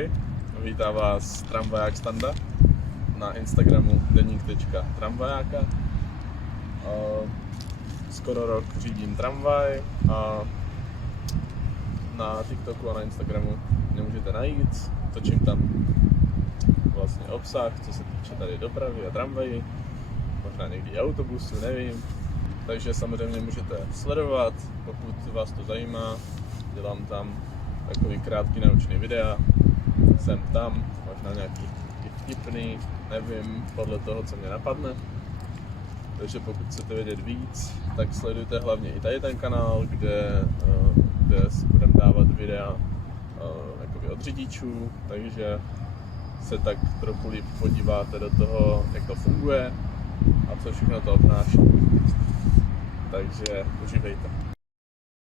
Ahoj, vítá vás Tramvaják Standa na Instagramu deník.tramvajáka. Skoro rok řídím tramvaj a na TikToku a na Instagramu mě můžete najít. Točím tam vlastně obsah, co se týče tady dopravy a tramvají, možná někdy autobusu, nevím. Takže samozřejmě můžete sledovat, pokud vás to zajímá. Dělám tam takový krátký naučný videa, jsem tam, možná nějaký vtipný, nevím, podle toho, co mě napadne. Takže pokud chcete vědět víc, tak sledujte hlavně i tady ten kanál, kde budeme dávat videa od řidičů, takže se tak trochu líp podíváte do toho, jak to funguje a co všechno to obnáší. Takže užívejte.